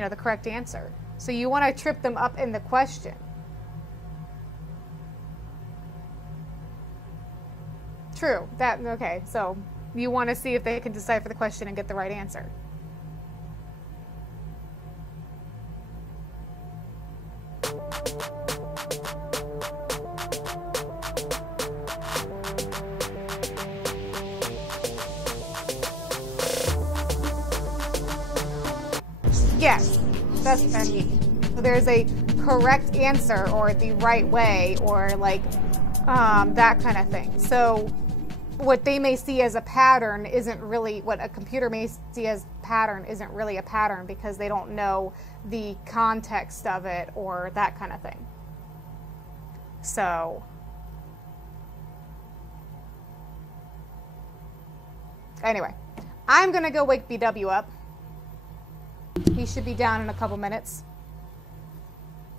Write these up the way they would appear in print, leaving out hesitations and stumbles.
the correct answer. So you want to trip them up in the question. True. Okay. So you want to see if they can decipher the question and get the right answer. Yes, that's what I mean. So there's a correct answer or the right way or like that kind of thing. So what they may see as a pattern isn't really what a computer may see as pattern isn't really a pattern because they don't know the context of it or that kind of thing. So anyway, I'm gonna go wake BW up. He should be down in a couple minutes.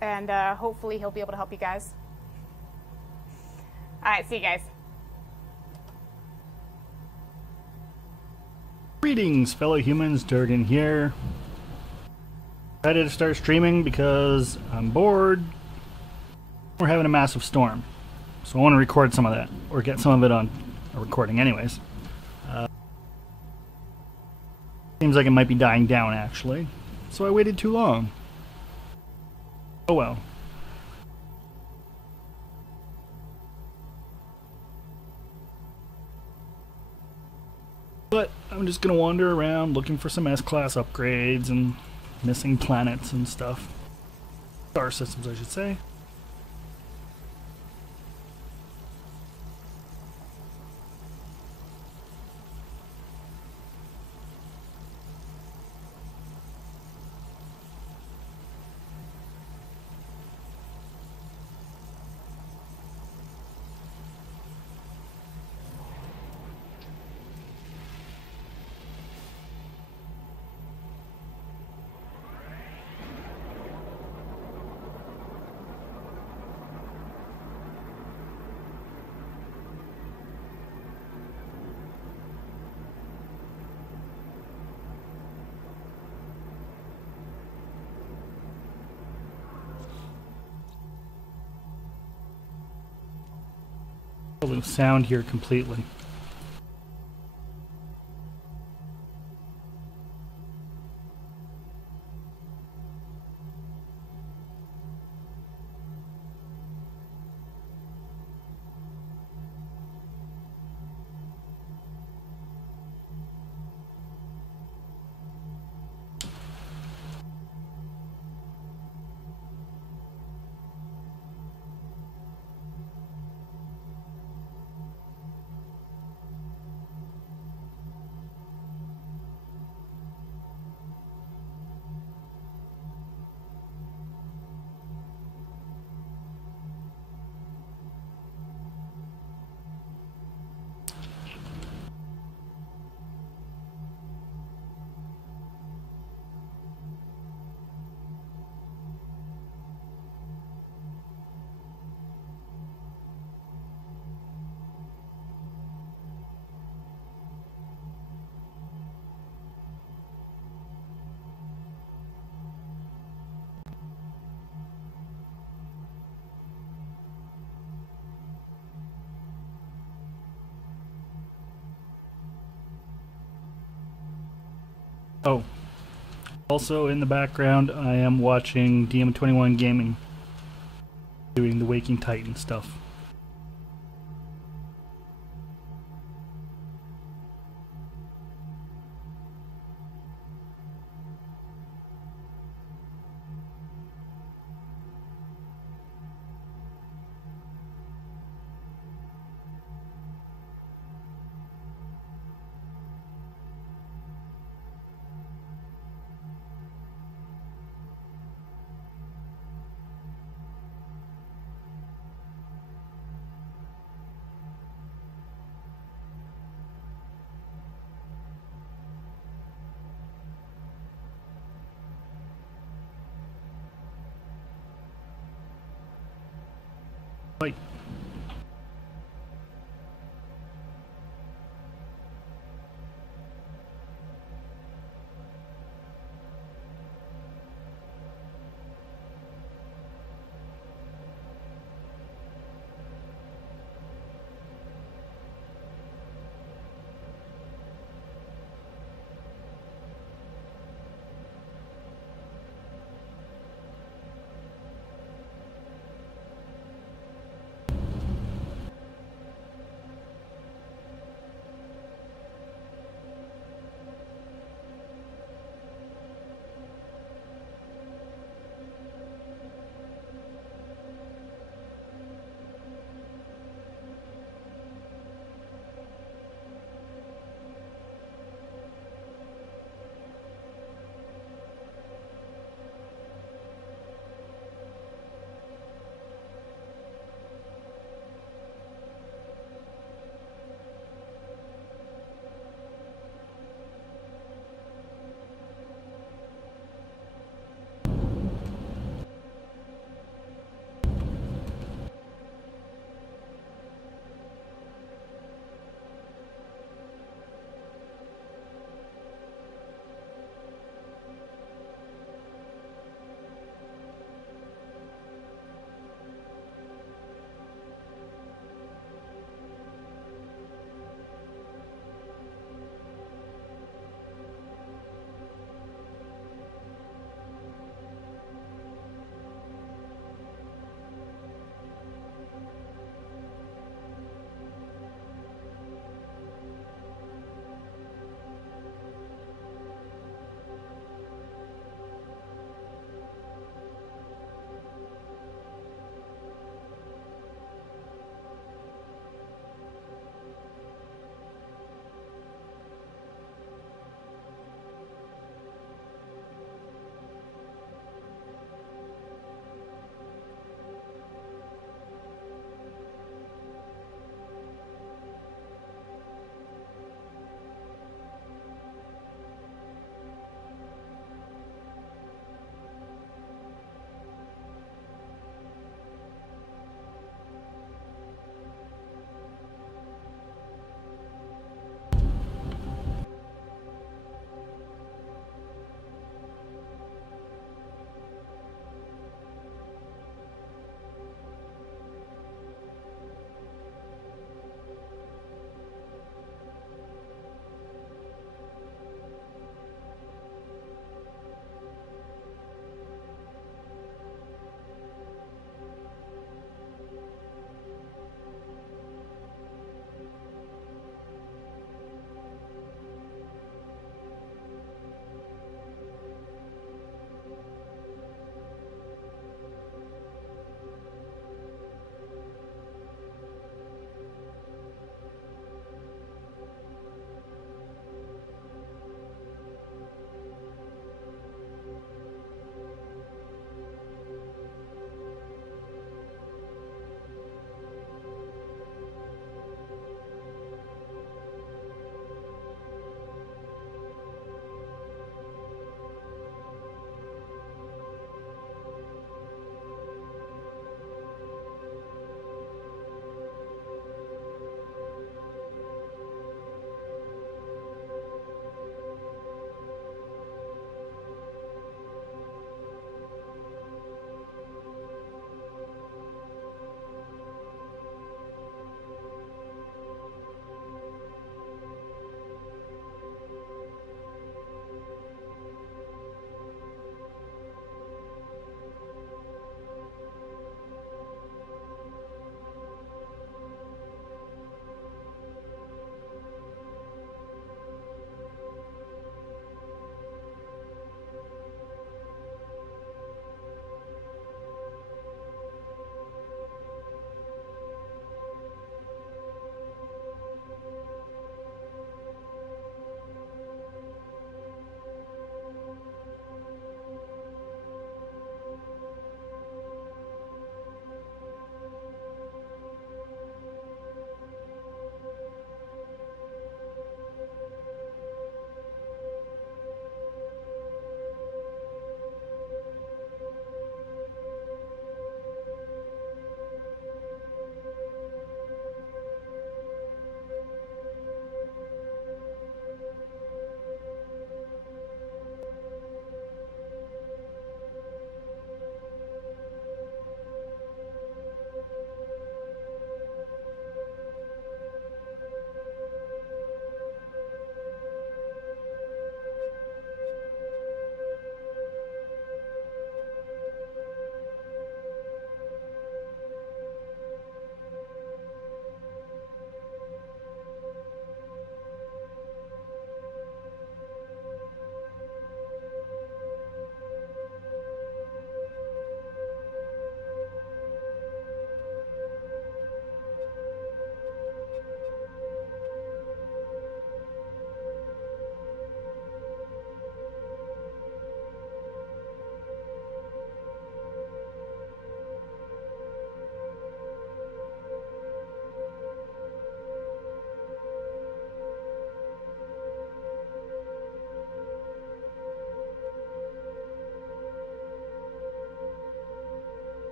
And hopefully he'll be able to help you guys. Alright, see you guys. Greetings, fellow humans. Dur'Ghan here. Ready to start streaming because I'm bored. We're having a massive storm. So I want to record some of that, or get some of it on a recording anyways. Seems like it might be dying down, actually. So I waited too long. Oh well. But I'm just gonna wander around looking for some S-class upgrades and missing planets and stuff. Star systems, I should say. I lose sound here completely. Oh, also in the background I am watching DM21 Gaming doing the Waking Titan stuff. Like,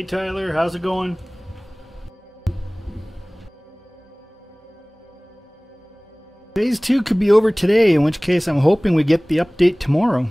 Hey Tyler, how's it going? Phase 2 could be over today, in which case I'm hoping we get the update tomorrow.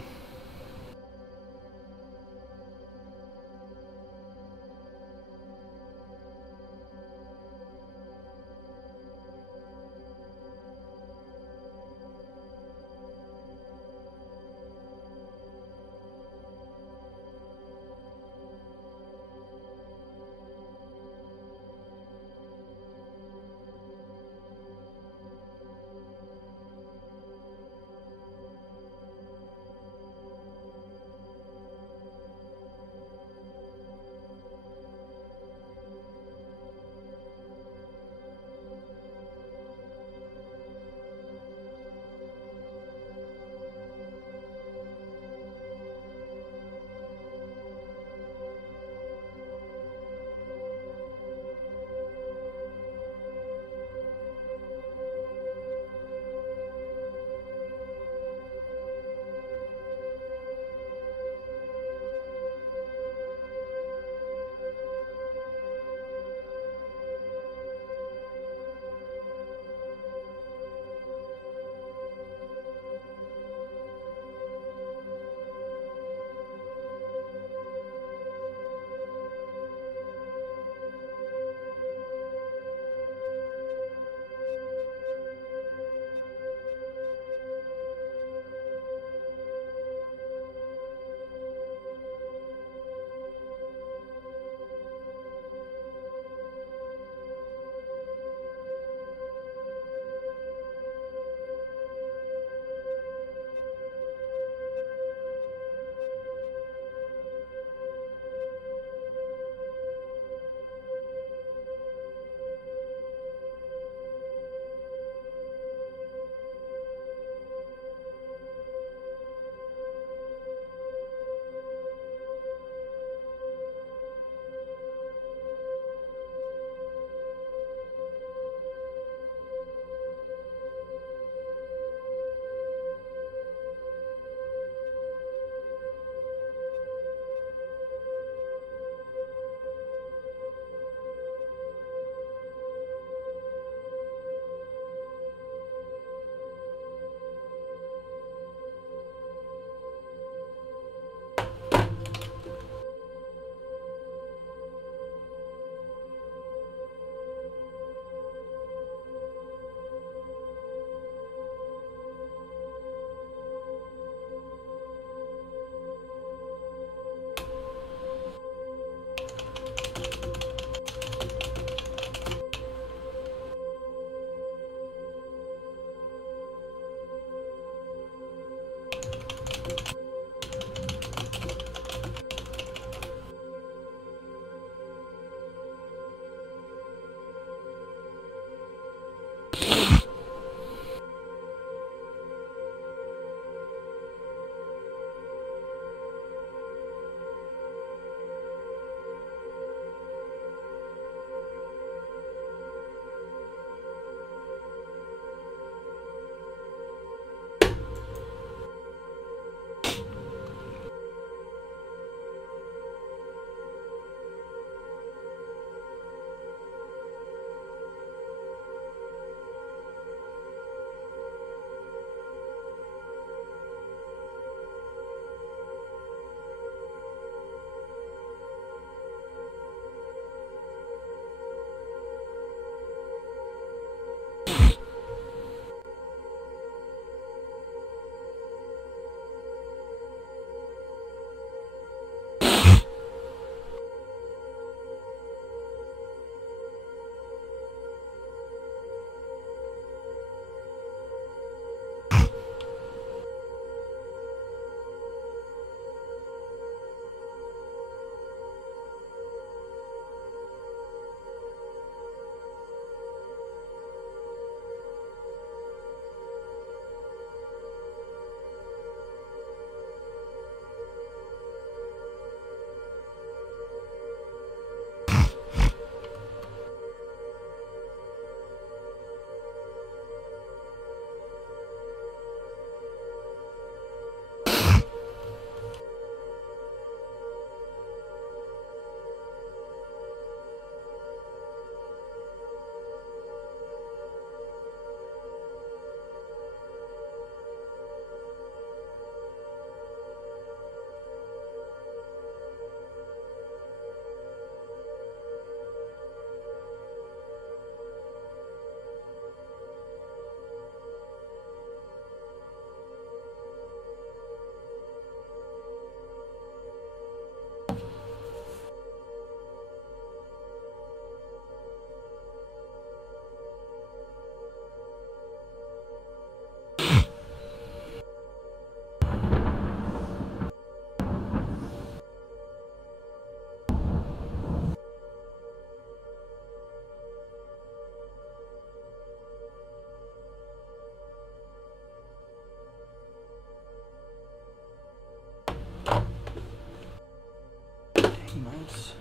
Oops.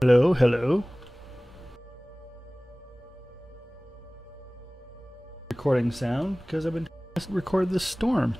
Hello, hello. Recording sound because I've been trying to record this storm.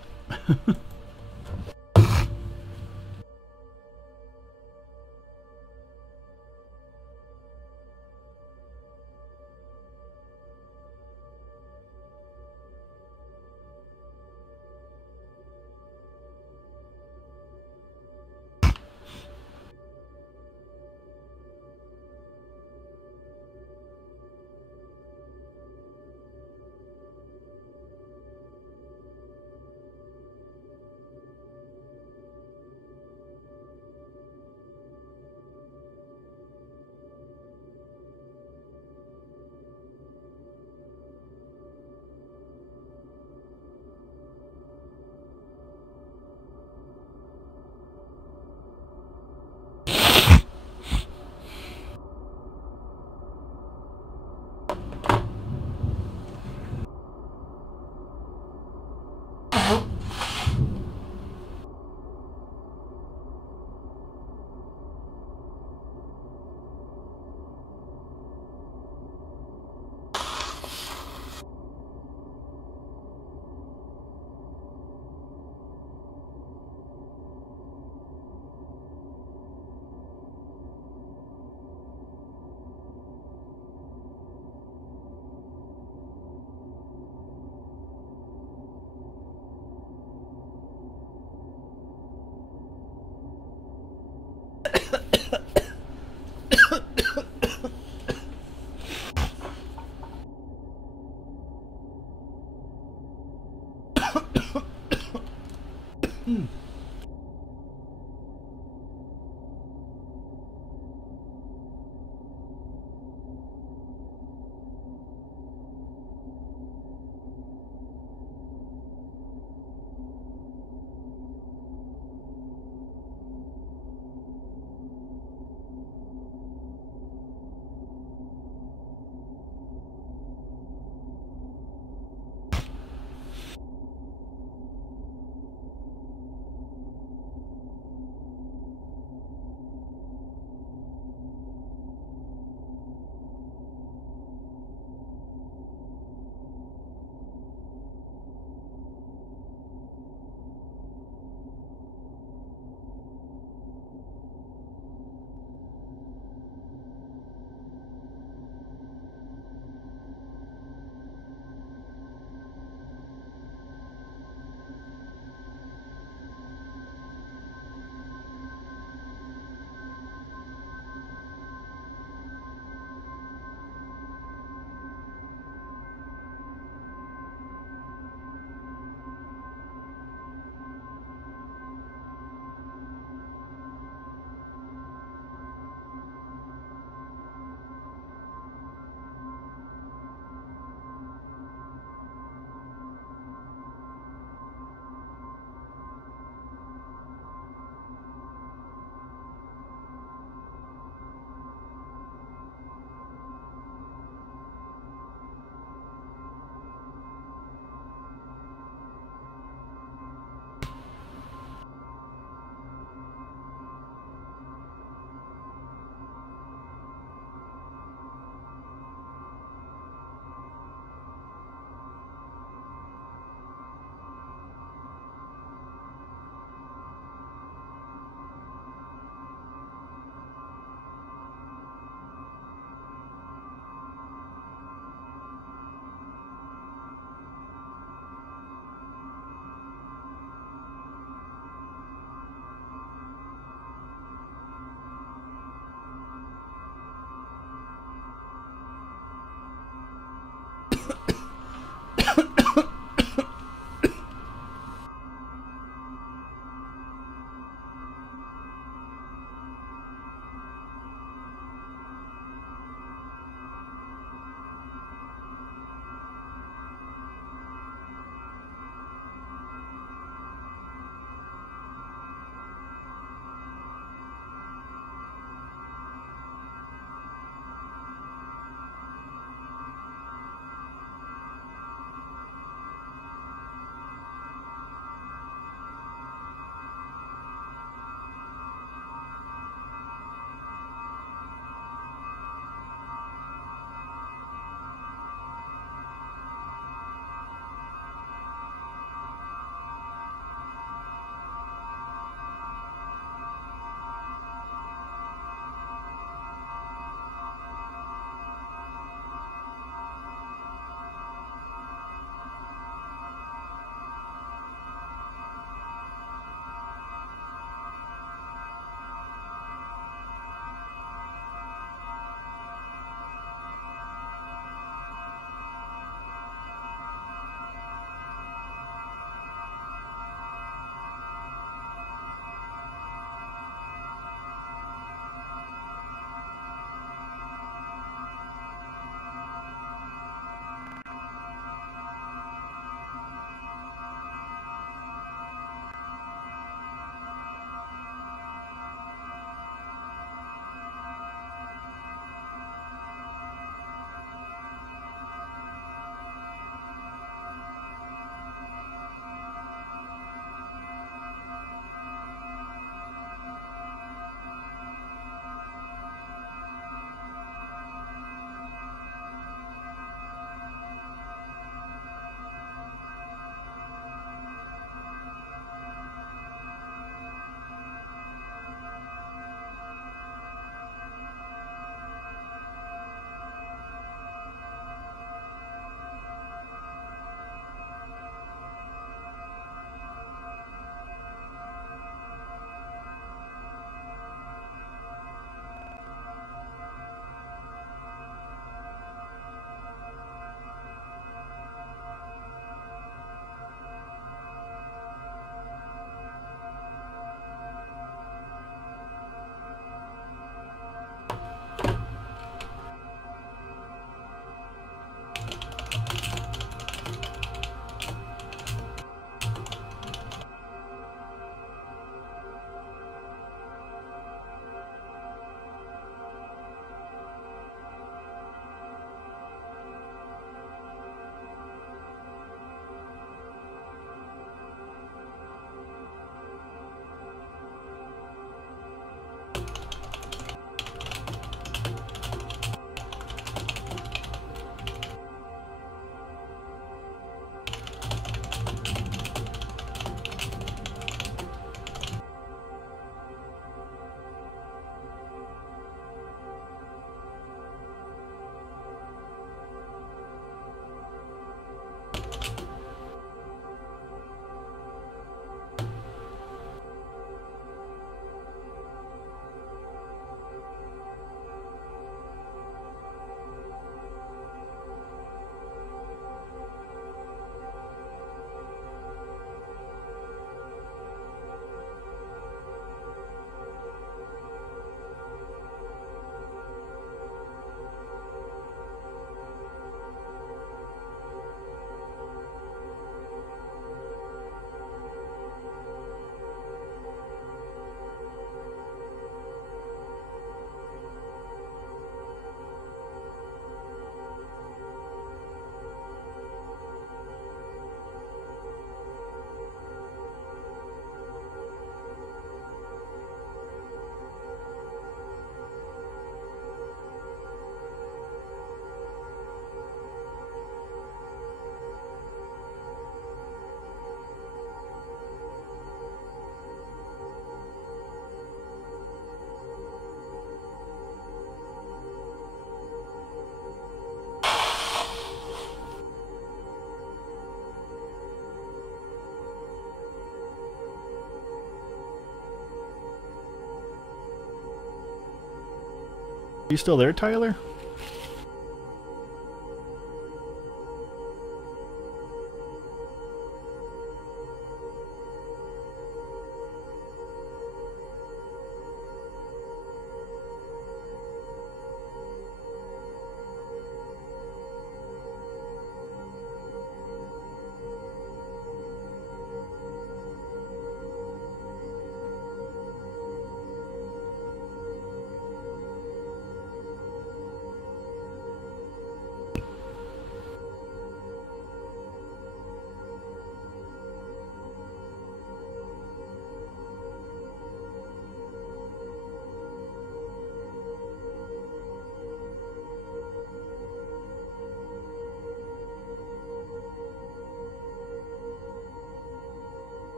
You still there, Tyler?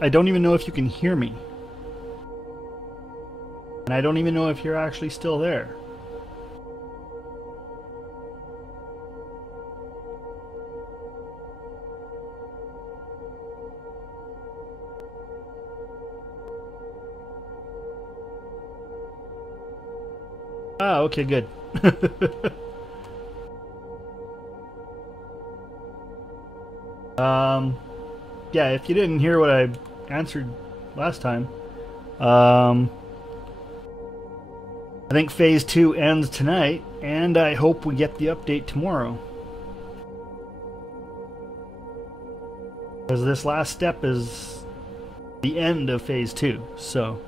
I don't even know if you can hear me. And I don't even know if you're actually still there. Ah, okay, good. Yeah, if you didn't hear what I answered last time, I think Phase 2 ends tonight, and I hope we get the update tomorrow. Because this last step is the end of Phase 2, so...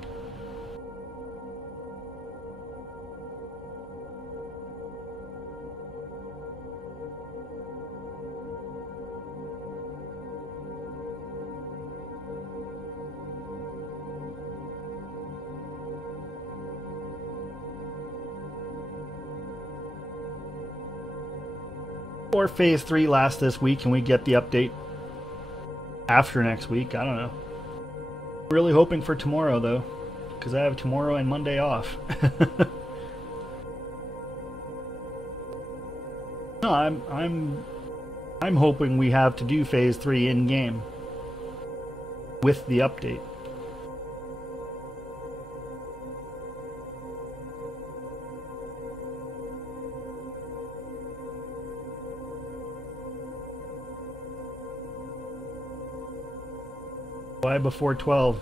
Or Phase 3 lasts this week and we get the update after next week. I don't know. Really hoping for tomorrow though, because I have tomorrow and Monday off. No, I'm hoping we have to do Phase 3 in game with the update. Why before 12?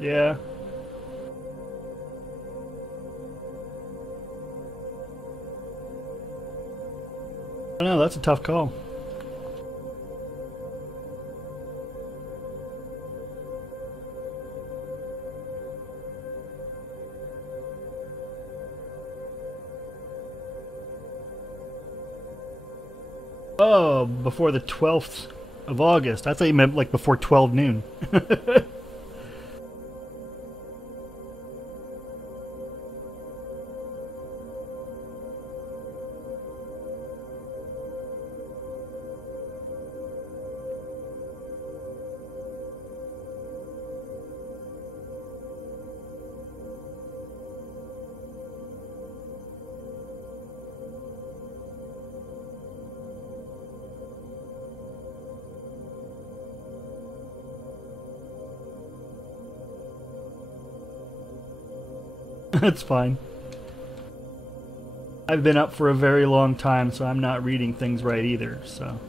Yeah. I know, that's a tough call. Oh, before the 12th of August. I thought you meant like before 12 noon. That's fine. I've been up for a very long time, so I'm not reading things right either, so.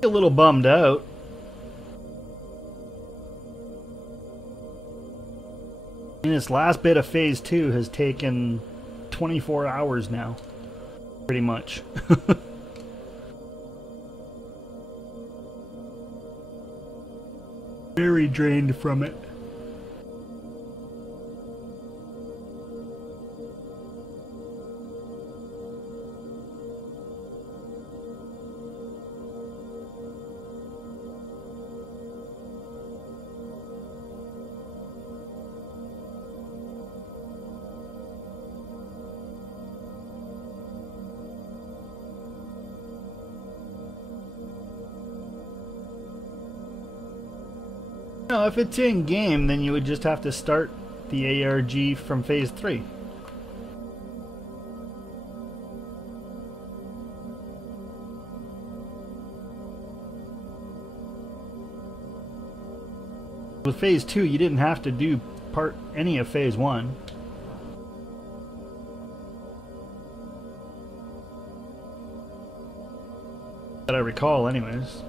A little bummed out. And this last bit of phase 2 has taken 24 hours now. Pretty much. Very drained from it. No, if it's in game, then you would just have to start the ARG from phase 3. With phase 2, you didn't have to do any of phase 1. That I recall, anyways.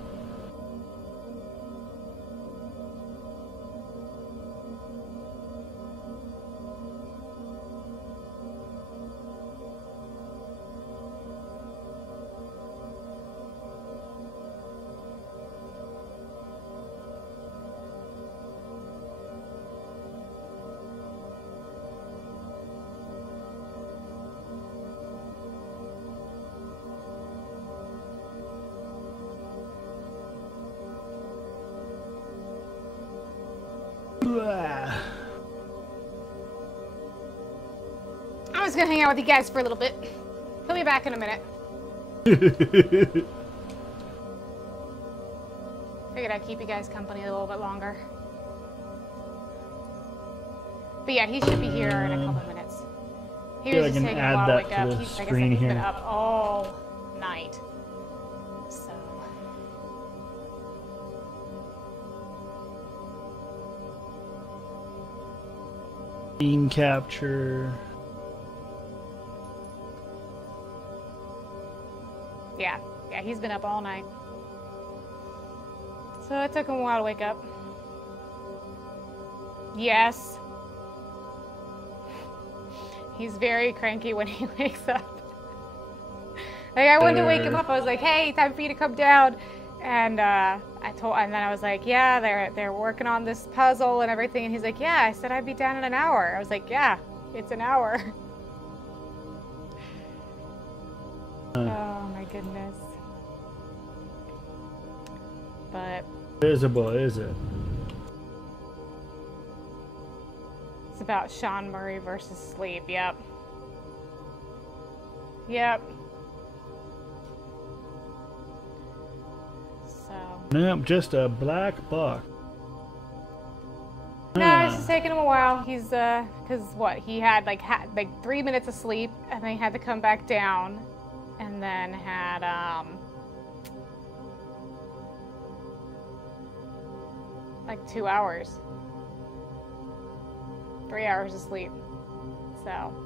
I'm just gonna hang out with you guys for a little bit. He'll be back in a minute. Figured I'd keep you guys company a little bit longer. But yeah, he should be here in a couple minutes. He was just taking a while to wake up. Like I said, he's been up all night. So. Screen capture. Yeah, he's been up all night. So it took him a while to wake up. Yes. He's very cranky when he wakes up. Like I wanted to wake him up. I was like, "Hey, time for you to come down." And and then I was like, "Yeah, they're working on this puzzle and everything." And he's like, "Yeah, I said I'd be down in an hour." I was like, "Yeah, it's an hour." Oh my goodness. But visible, is it? It's about Sean Murray versus sleep. Yep. Yep. So. Nope, just a black box. No, it's just taking him a while. He's because what he had like 3 minutes of sleep, and then he had to come back down, and then had like 2 hours, 3 hours of sleep. So.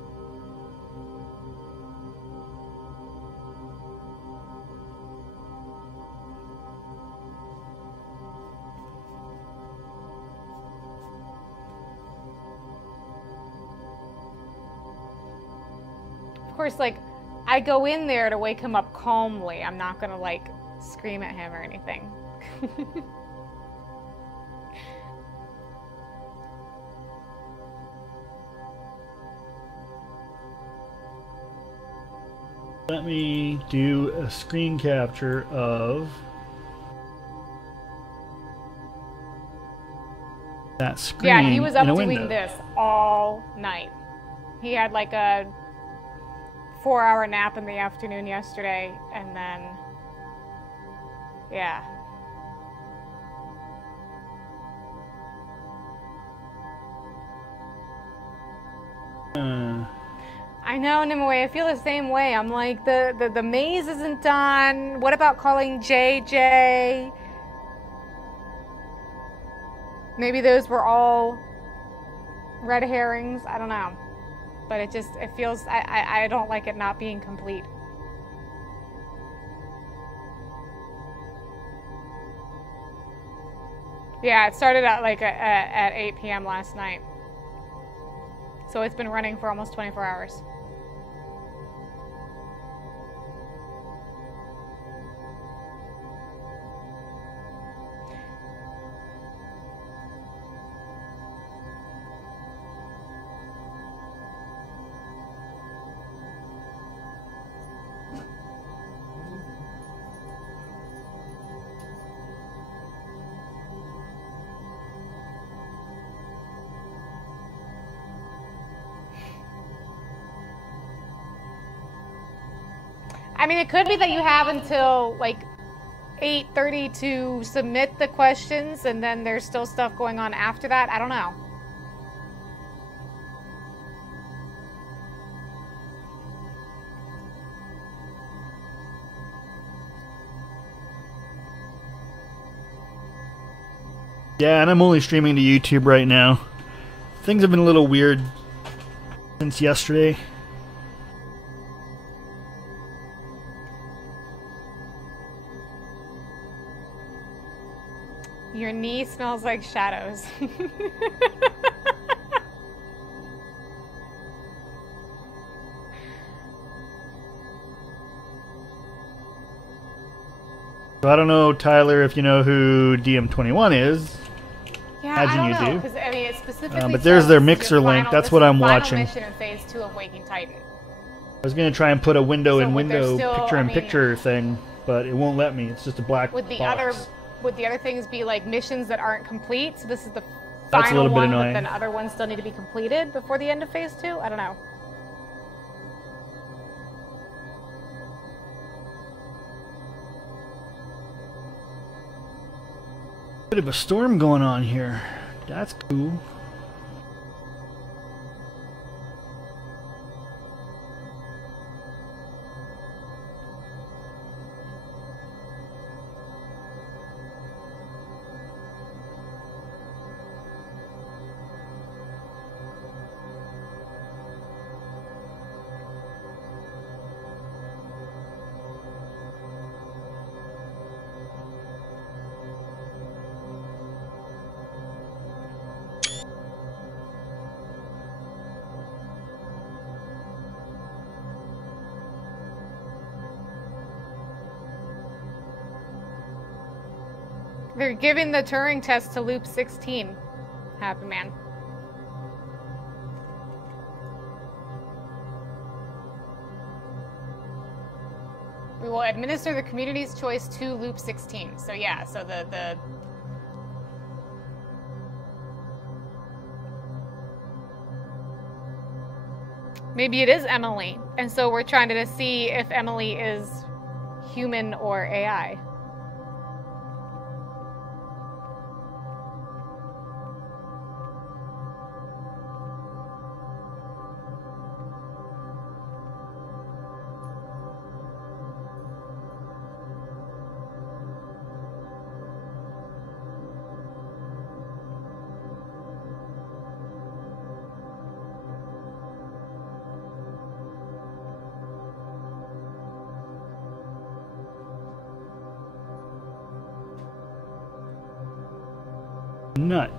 Of course, like, I go in there to wake him up calmly. I'm not gonna, like, scream at him or anything. Let me do a screen capture of that screen. Yeah, he was up doing this all night. He had like a 4-hour nap in the afternoon yesterday, and then, yeah. I know, Nimue, I feel the same way. I'm like, the maze isn't done. What about calling JJ? Maybe those were all red herrings. I don't know. But it feels, I don't like it not being complete. Yeah, it started at like at 8 p.m. last night. So it's been running for almost 24 hours. I mean, it could be that you have until like 8:30 to submit the questions, and then there's still stuff going on after that. I don't know. Yeah, and I'm only streaming to YouTube right now. Things have been a little weird since yesterday. Your knee smells like shadows. So I don't know, Tyler, if you know who DM21 is. Yeah, I don't know, do. because I mean, it specifically But there's their says mixer your link. final- That's this what is I'm the final watching. mission in Phase 2 of Waking Titan. I was gonna try and put a window So in would there window, still- picture I in mean- picture thing, but it won't let me. It's just a black Would the box. other things be like missions that aren't complete? So this is the That's a final little bit one, but annoying. then other ones still need to be completed before the end of Phase 2? I don't know. Bit of a storm going on here. That's cool. They're giving the Turing test to Loop 16. Happy man. We will administer the community's choice to Loop 16. So yeah, so the maybe it is Emily. And so we're trying to see if Emily is human or AI. Nut.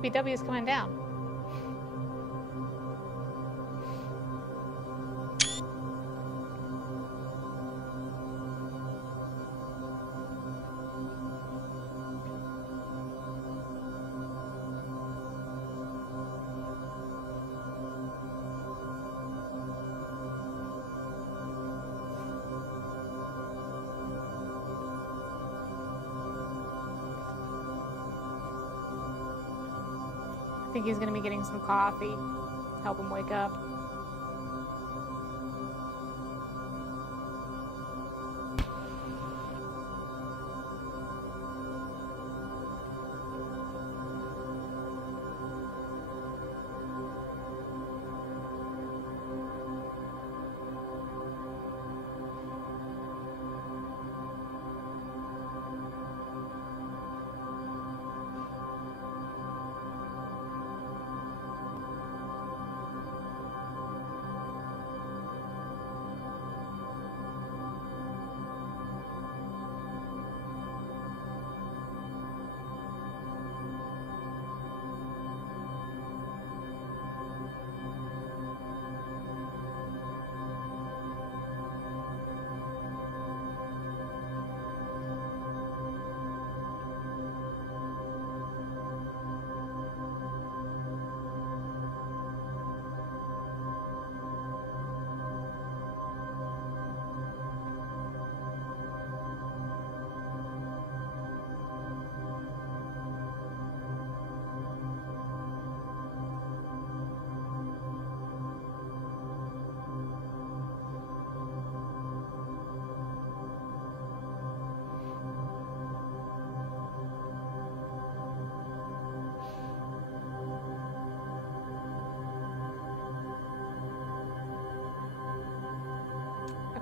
think BW is coming down. I think he's gonna be getting some coffee. Help him wake up.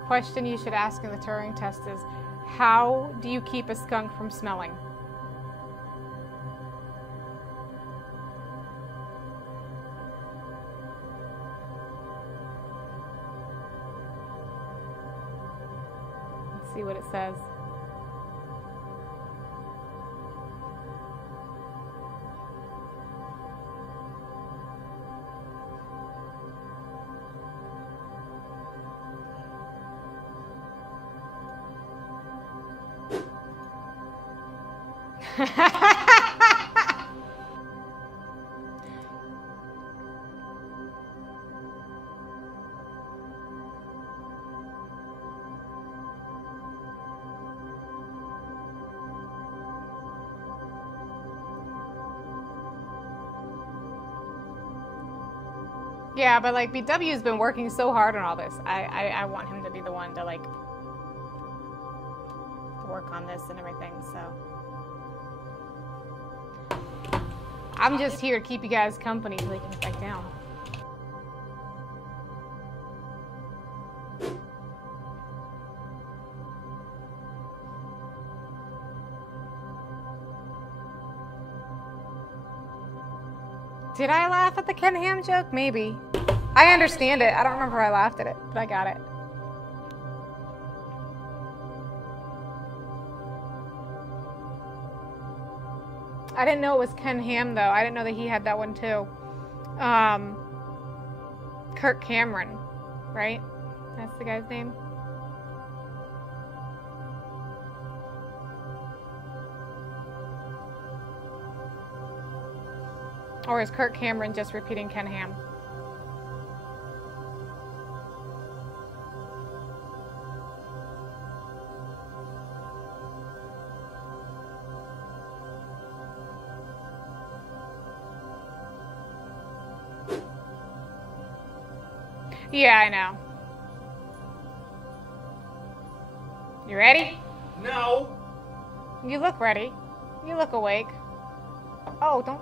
Question you should ask in the Turing test is, how do you keep a skunk from smelling? Let's see what it says. Yeah, but like BW's been working so hard on all this. I want him to be the one to like work on this and everything, so. I'm just here to keep you guys company so they can get back down. Did I laugh at the Ken Ham joke? Maybe. I understand it. I don't remember I laughed at it, but I got it. I didn't know it was Ken Ham, though. I didn't know that he had that one, too. Kirk Cameron, right? That's the guy's name. Or is Kirk Cameron just repeating Ken Ham? Yeah, I know. You ready? No. You look ready. You look awake. Oh, don't...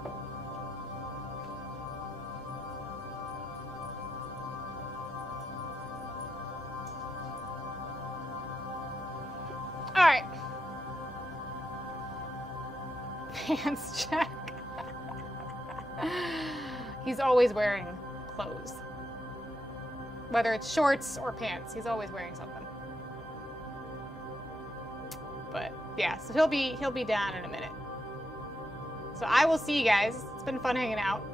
All right. Pants check. He's always wearing clothes. Whether it's shorts or pants, he's always wearing something. But yeah, so he'll be down in a minute. So I will see you guys. It's been fun hanging out.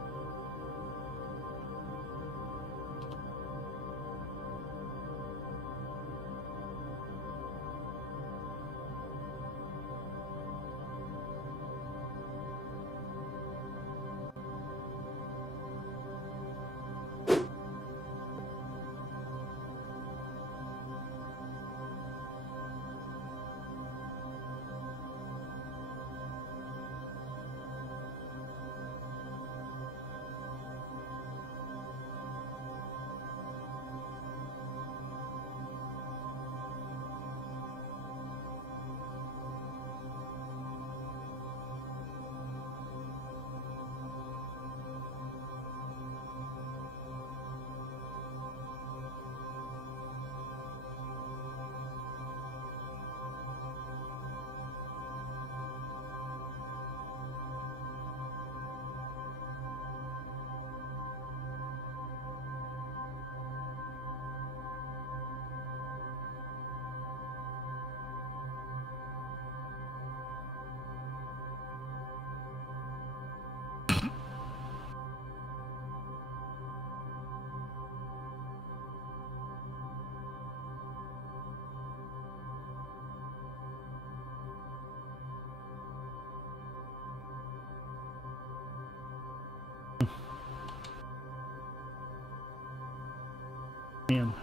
Damn.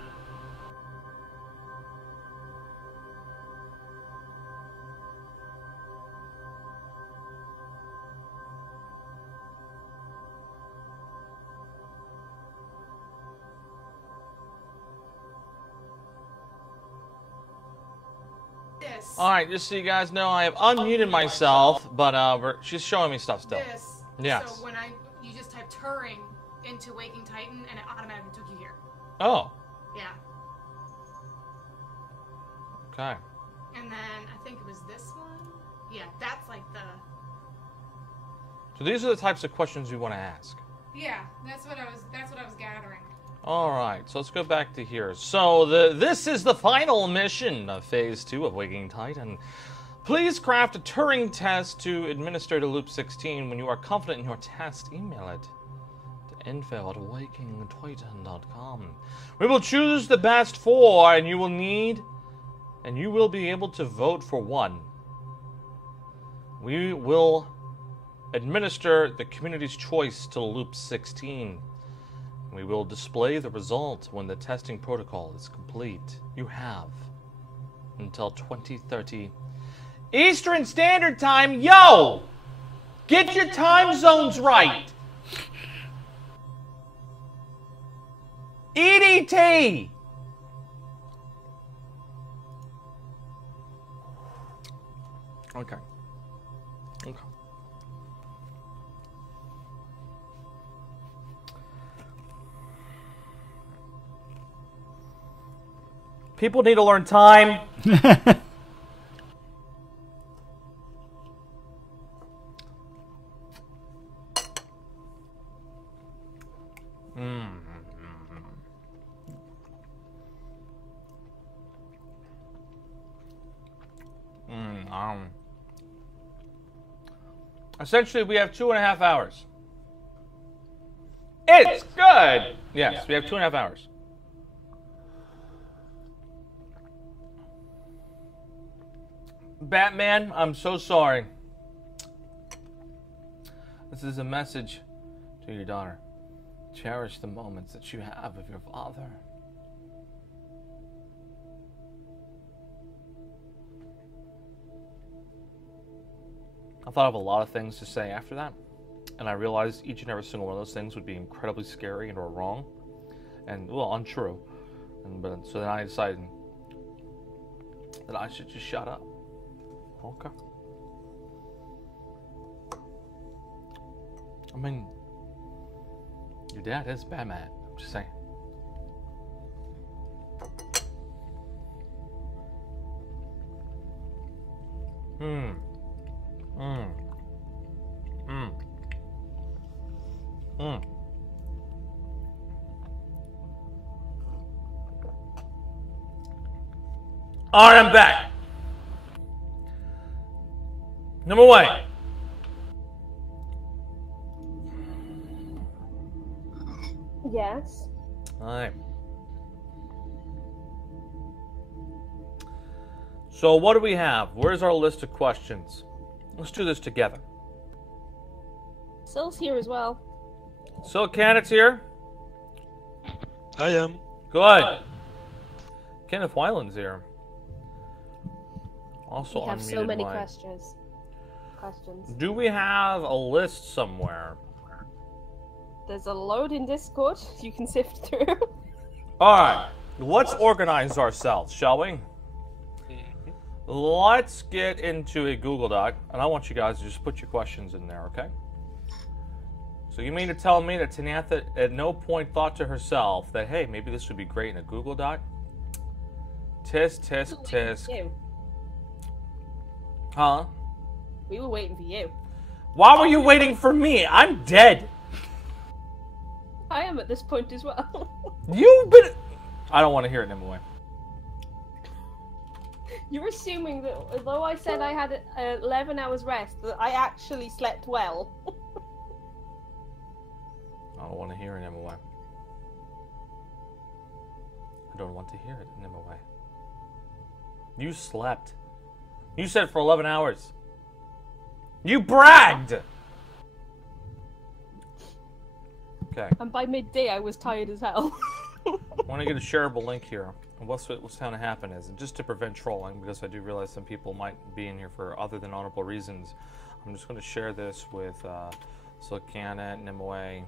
All right, just so you guys know, I have unmuted myself, but she's showing me stuff still. This. Yes. So when you just type Turing into Waking Titan and it automatically took you here. Oh. Yeah. Okay. And then I think it was this one. Yeah, that's like the. So these are the types of questions you want to ask. Yeah, that's what I was gathering. All right, so let's go back to here. So this is the final mission of Phase 2 of Waking Titan. Please craft a Turing test to administer to Loop 16. When you are confident in your test, email it to info@wakingtitan.com. We will choose the best 4, and you will be able to vote for one. We will administer the community's choice to Loop 16. We will display the result when the testing protocol is complete. You have until 2030 Eastern Standard Time. Yo! Get your time zones right! EDT! Okay. Okay. People need to learn time. Essentially, we have 2.5 hours. It's good! Yes, we have 2.5 hours. Batman, I'm so sorry. This is a message to your daughter. Cherish the moments that you have with your father. I thought of a lot of things to say after that, and I realized each and every single one of those things would be incredibly scary and or wrong, and well, untrue. So then I decided that I should just shut up. Okay. I mean, your dad is Batman. I'm just saying. All right, I'm back. Number 1. Yes. Alright. So what do we have? Where's our list of questions? Let's do this together. Sil's here as well. So Kenneth's here. I am. Good. Kenneth Weiland's here. Also We have unmuted so many mine. questions. Do we have a list somewhere? There's a load in Discord you can sift through. Alright. Let's organize ourselves, shall we? Let's get into a Google Doc, and I want you guys to just put your questions in there, okay? So you mean to tell me that Tanantha at no point thought to herself that, hey, maybe this would be great in a Google Doc? Tisk, tisk, tisk. You. Huh? We were waiting for you. Why were you waiting for me? I'm dead. I am at this point as well. You've been... I don't want to hear it anymore. You're assuming that although I said I had 11 hours rest, that I actually slept well. I don't want to hear it anymore. I don't want to hear it anymore. You slept. You said for 11 hours. You bragged! Okay. And by midday, I was tired as hell. I want to get a shareable link here. And what's going to happen is, and just to prevent trolling, because I do realize some people might be in here for other than honorable reasons, I'm just going to share this with Silkana, Nimue,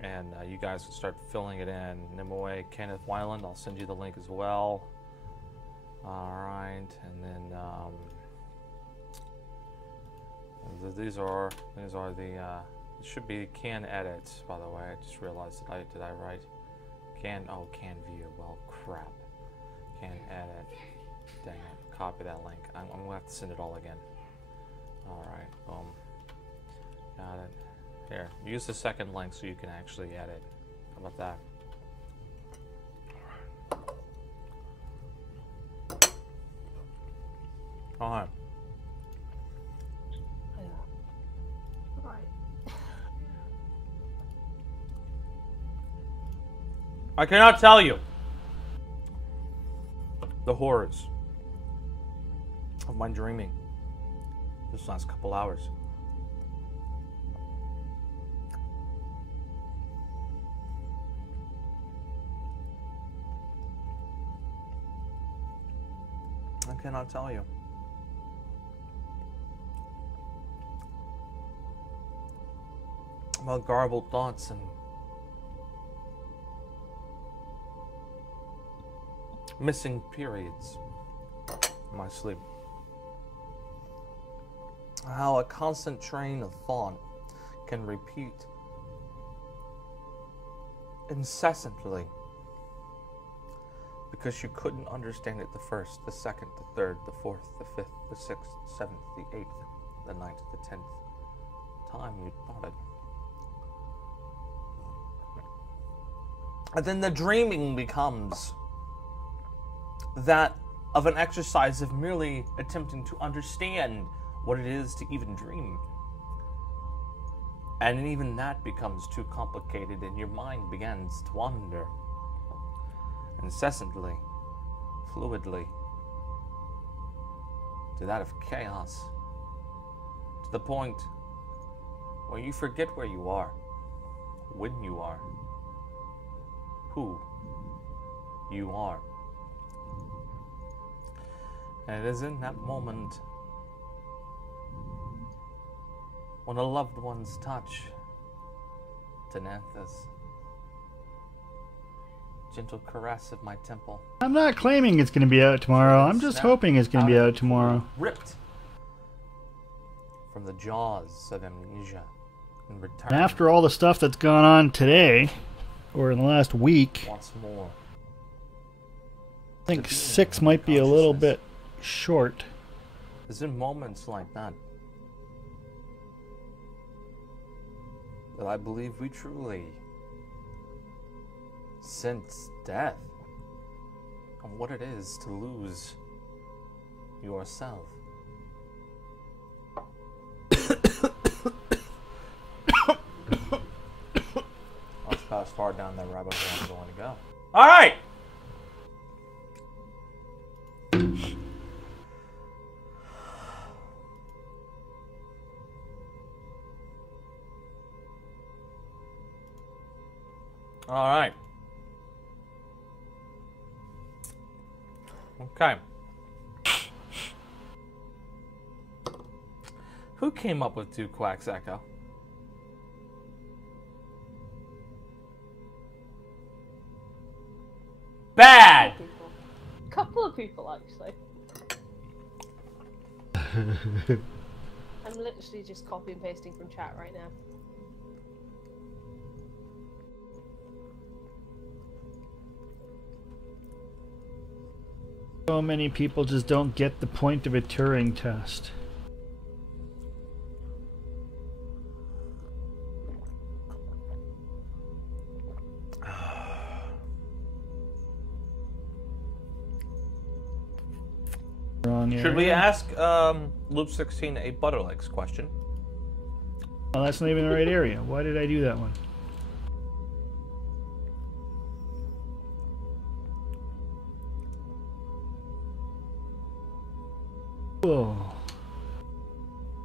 and you guys can start filling it in. Nimue, Kenneth Weiland, I'll send you the link as well. Alright, and then these are the it should be can edits, by the way. I just realized that did I write can view. Well, crap. Can edit. Dang it. Copy that link. I'm gonna have to send it all again. Alright, boom. Got it. Here, use the second link so you can actually edit. How about that? Alright. I cannot tell you the horrors of my dreaming this last couple hours. I cannot tell you. About garbled thoughts and missing periods in my sleep. How a constant train of thought can repeat incessantly because you couldn't understand it the first, the second, the third, the fourth, the fifth, the sixth, the seventh, the eighth, the ninth, the 10th time you thought it. And then the dreaming becomes that of an exercise of merely attempting to understand what it is to even dream. And even that becomes too complicated and your mind begins to wander incessantly, fluidly, to that of chaos, to the point where you forget where you are, when you are, who you are. And it is in that moment when a loved one's touch, Tanantha's gentle caress of my temple. I'm not claiming it's going to be out tomorrow. I'm just hoping it's going to be out tomorrow. Ripped from the jaws of amnesia and returned. And after all the stuff that's gone on today, or in the last week, once more. I think 6 might be a little bit short. It's in moments like that that I believe we truly sense death and what it is to lose yourself. Let's fast forward down that rabbit hole I'm going to go. All right. All right. Okay. Who came up with Two Quacks Echo? Bad! Couple of people, actually. I'm literally just copy and pasting from chat right now. So many people just don't get the point of a Turing test. Wrong area. Should we ask Loop 16 a Butterlegs question? Oh, that's not even the right area. Why did I do that one? Whoa.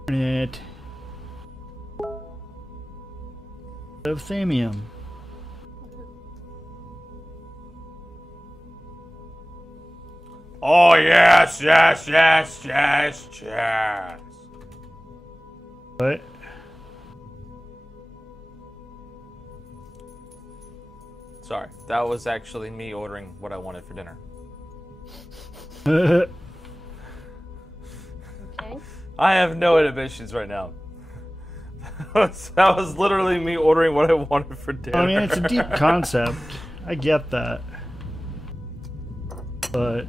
Darn it. Of thamium. Oh, yes, yes, yes, yes, yes. What? Sorry, that was actually me ordering what I wanted for dinner. Okay. I have no inhibitions right now. That was literally me ordering what I wanted for dinner. I mean, it's a deep concept. I get that. But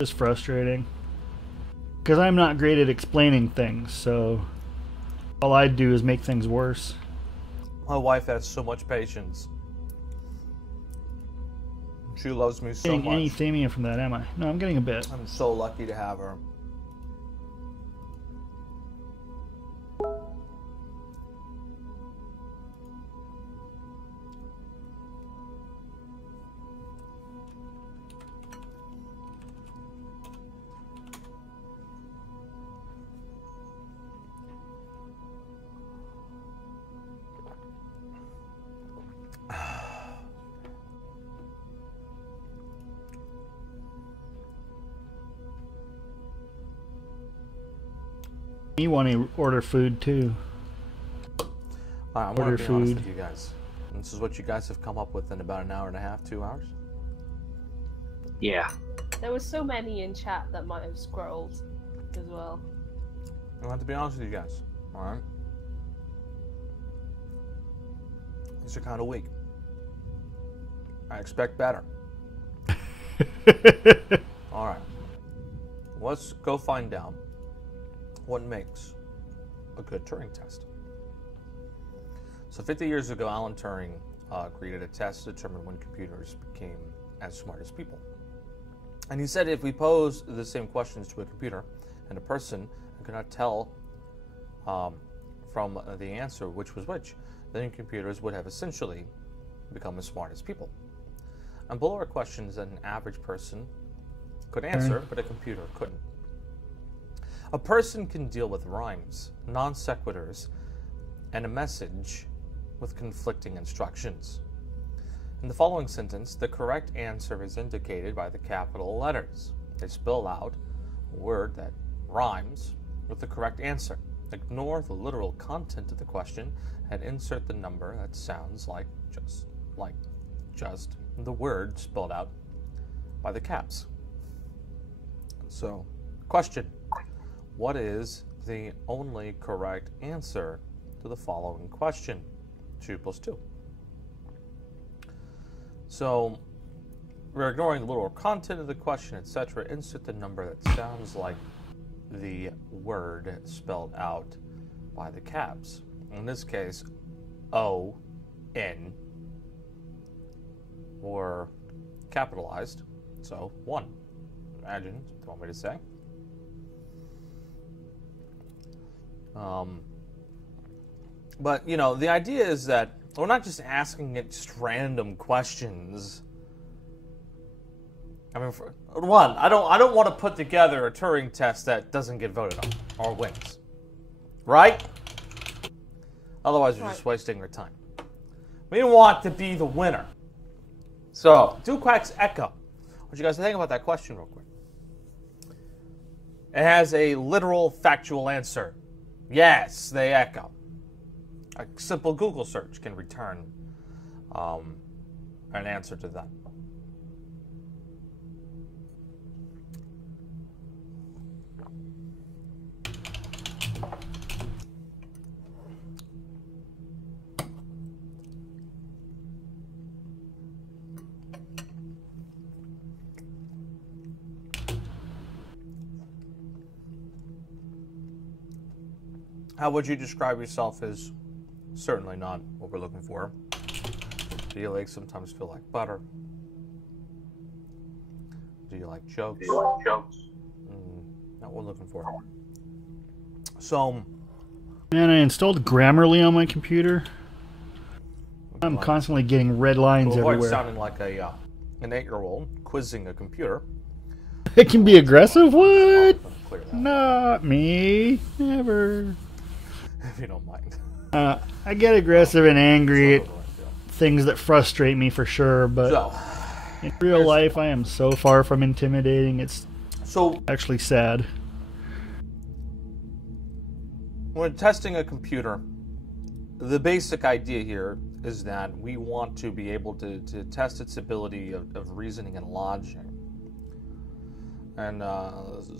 it's frustrating. Because I'm not great at explaining things, so all I do is make things worse. My wife has so much patience. She loves me so Getting much. any thamium from that, am I? No, I'm getting a bit. I'm so lucky to have her. Me want to order food too. Alright, I'm going Order to be honest food. with you guys. This is what you guys have come up with in about an hour and a half, 2 hours? Yeah. There were so many in chat that might have scrolled as well. I have to be honest with you guys. Alright? These are kind of weak. I expect better. Alright. Let's go find out what makes a good Turing test. So 50 years ago, Alan Turing created a test to determine when computers became as smart as people. And he said if we pose the same questions to a computer and a person and could not tell from the answer which was which, then computers would have essentially become as smart as people. And below are questions that an average person could answer, but a computer couldn't. A person can deal with rhymes, non sequiturs, and a message with conflicting instructions. In the following sentence, the correct answer is indicated by the capital letters. They spell out a word that rhymes with the correct answer. Ignore the literal content of the question and insert the number that sounds like just the word spelled out by the caps. So, question. What is the only correct answer to the following question? 2 plus 2. So, we're ignoring the literal content of the question, etc. Insert the number that sounds like the word spelled out by the caps. In this case, O-N, or capitalized, so 1. Imagine, what you want me to say. But, you know, the idea is that We're not just asking it just random questions. I mean, for one, I don't want to put together a Turing test that doesn't get voted on or wins, right? Otherwise, we're just wasting our time. We want to be the winner. So, Duquack's Echo. What you guys think about that question, real quick? It has a literal, factual answer. Yes, they echo. A simple Google search can return an answer to that. How would you describe yourself as certainly not what we're looking for? Do you sometimes feel like butter? Do you like jokes? Not what we're looking for. So, Man, I installed Grammarly on my computer. I'm constantly getting red lines to avoid everywhere. sounding like an 8-year-old quizzing a computer. It can be aggressive? What? Clear that Not me. Never. if you don't mind. I get aggressive and angry at things that frustrate me for sure, but So, in real life I am so far from intimidating, it's so actually sad. when testing a computer, the basic idea here is that we want to be able to test its ability of reasoning and logic. And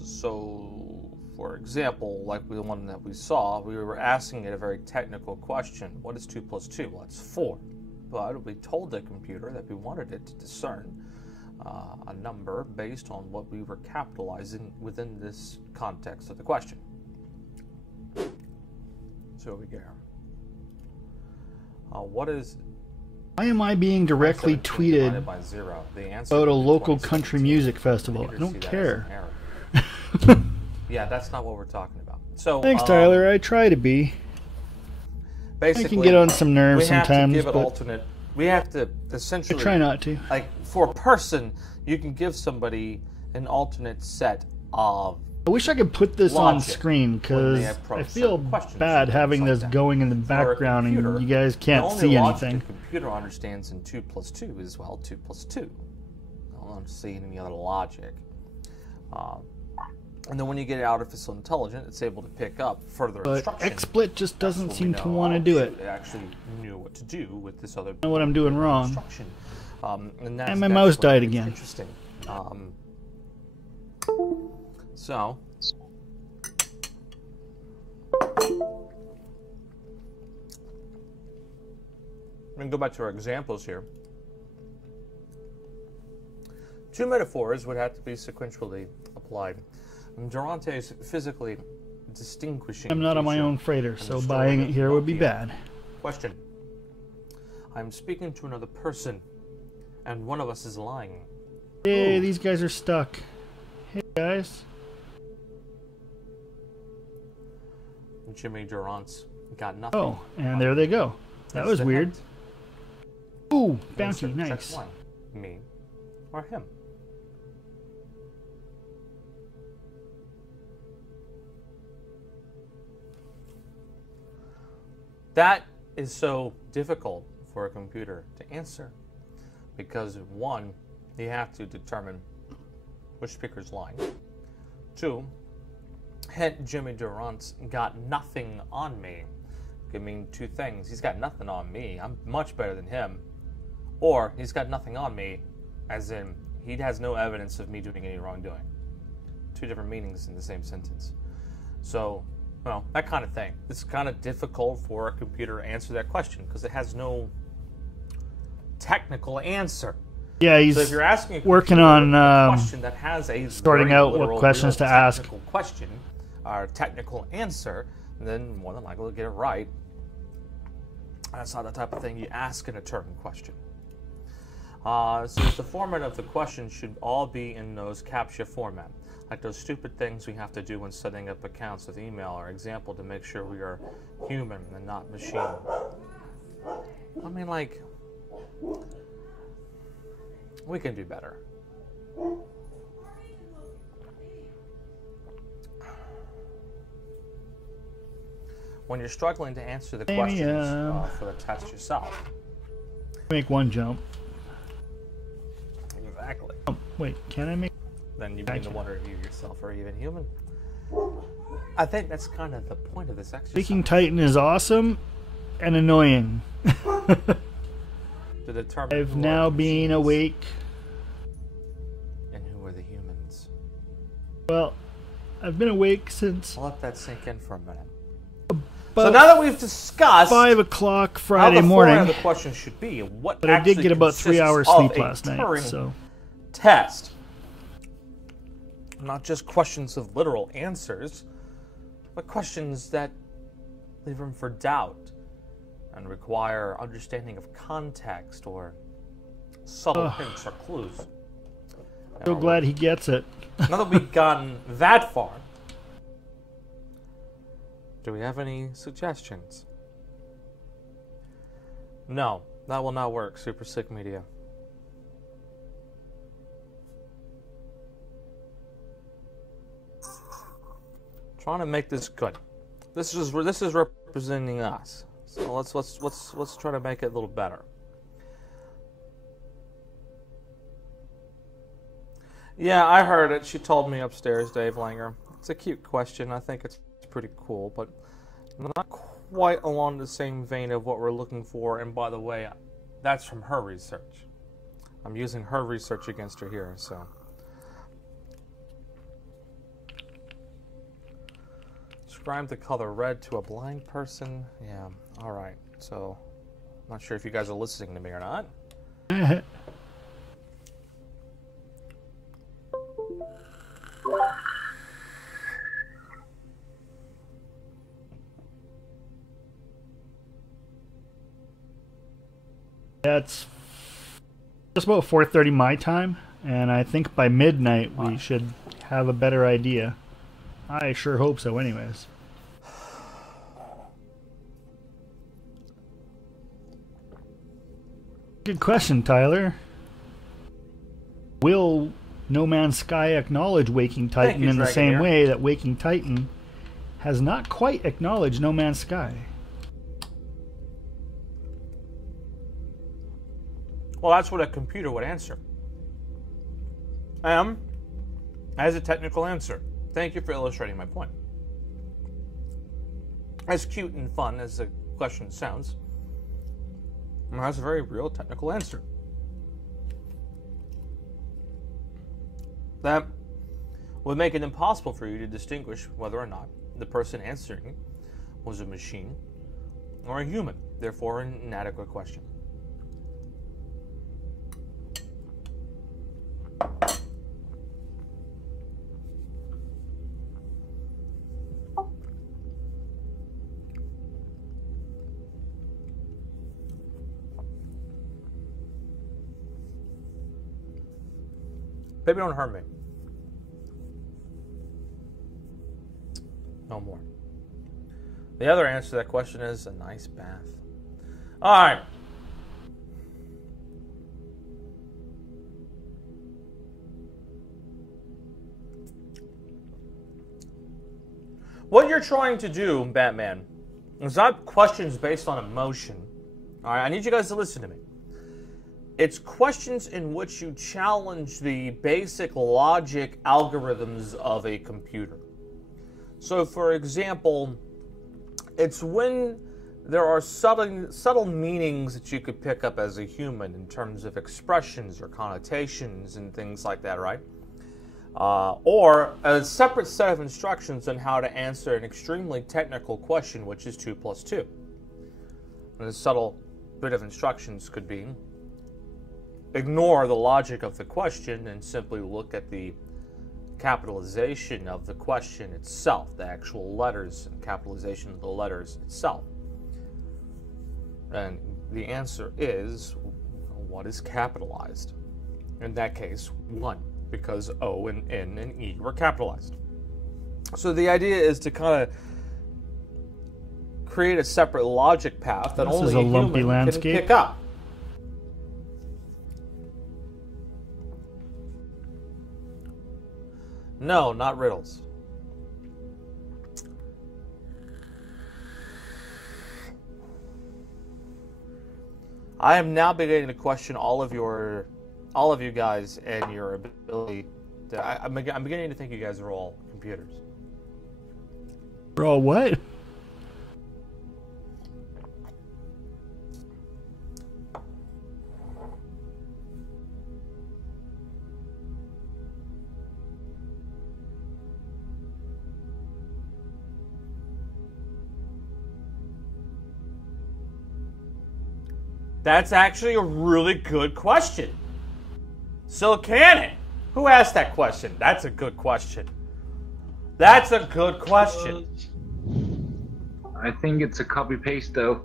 so, for example, like the one that we saw, we were asking it a very technical question. What is 2 plus 2? Well, it's 4. But we told the computer that we wanted it to discern a number based on what we were capitalizing within this context of the question. So we go. What is Why am I being directly 17 tweeted divided by 0? The answer about a would be local 2017. country music festival? I Computers don't see that as care. an error. Yeah, that's not what we're talking about. So Thanks, Tyler. I try to be. I basically, can get on some nerves we have sometimes, to give it but alternate. We have to I essentially try not to. like for a person, you can give somebody an alternate set of. I wish I could put this on Logic screen when because they I approach feel certain questions bad and having things this like that. going in the For a background computer, and you guys can't the only see logic anything. The computer understands in 2 plus 2 is, well, 2 plus 2. I don't see any other logic. And then when you get artificial intelligence, it's able to pick up further But instruction. XSplit just That's doesn't when we seem to know, want to oh, do shoot, it. It actually knew what to do with this other. I know what I'm doing wrong. Instruction. And And that's my mouse where died it's again. Interesting. So. We're going to go back to our examples here. 2 metaphors would have to be sequentially applied. And Durante's physically distinguishing. I'm not on my feature own freighter, in the so story buying of it here would be Pinocchio. bad. Question. I'm speaking to another person, and one of us is lying. Hey, Ooh. these guys are stuck. Hey, guys. Jimmy Durant's got nothing. Oh, and there they go. That That's was the weird. hint. Ooh, bounty, Answer, check nice. one. Me or him? That is so difficult for a computer to answer because, one, you have to determine which speaker's lying. Two, hint Jimmy Durant's got nothing on me could mean 2 things. He's got nothing on me. I'm much better than him. Or he's got nothing on me, as in he has no evidence of me doing any wrongdoing. 2 different meanings in the same sentence. So, well, that kind of thing. It's kind of difficult for a computer to answer that question because it has no technical answer. Yeah, he's So if you're asking a working computer on a question that has a sorting very out what literal, questions real to ask. technical question or technical answer, then more than likely to get it right. That's not the type of thing you ask in a Turing question. So the format of the question should all be in those CAPTCHA format, like those stupid things we have to do when setting up accounts with email or example to make sure we are human and not machine. I mean, like, we can do better. When you're struggling to answer the questions for the test yourself. Make one jump. Exactly. Oh, wait, can I make? Then you begin to wonder if you yourself are even human. I think that's kind of the point of this exercise. Waking Titan is awesome and annoying. To determine I've who now are been machines awake. and who are the humans. Well, I've been awake since I'll let that sink in for a minute. about So now that we've discussed 5 o'clock how Friday the format morning, of the question should be, and what but I did actually get about 3 hours consists sleep of a last night. Turing So test, not just questions of literal answers, but questions that leave room for doubt and require understanding of context or subtle hints or clues. so glad he gets it. Now that we've gotten that far, do we have any suggestions? No, that will not work, Super Sick Media. Trying to make this good. This is representing us. So let's try to make it a little better. Yeah, I heard it. She told me upstairs, Dave Langer. It's a cute question. I think it's pretty cool, but not quite along the same vein of what we're looking for. And by the way, that's from her research. I'm using her research against her here, so. Describe the color red to a blind person. Yeah, alright. So, I'm not sure if you guys are listening to me or not. That's just about 4:30 my time, and I think by midnight we should have a better idea. I sure hope so anyways. Good question, Tyler. Will No Man's Sky acknowledge Waking Titan in the same way that Waking Titan has not quite acknowledged No Man's Sky? Well, that's what a computer would answer. As a technical answer. Thank you for illustrating my point. As cute and fun as the question sounds, that's a very real technical answer. That would make it impossible for you to distinguish whether or not the person answering was a machine or a human, therefore an inadequate question. Baby, don't hurt me. No more. The other answer to that question is a nice bath. All right. What you're trying to do, Batman, is not questions based on emotion. All right, I need you guys to listen to me. It's questions in which you challenge the basic logic algorithms of a computer. So, for example, it's when there are subtle meanings that you could pick up as a human in terms of expressions or connotations and things like that, right? Or a separate set of instructions on how to answer an extremely technical question, which is 2 + 2. And a subtle bit of instructions could be ignore the logic of the question and simply look at the capitalization of the question itself, the actual letters and capitalization of the letters itself. And the answer is, what is capitalized? In that case, 1, because O and N and E were capitalized. So the idea is to kind of create a separate logic path that This only is a a lumpy human landscape. can pick up. No, not riddles. I am now beginning to question all of you guys and your ability. I'm beginning to think you guys are all computers. Bro, what? That's actually a really good question. So can it? Who asked that question? That's a good question. That's a good question. I think it's a copy paste though.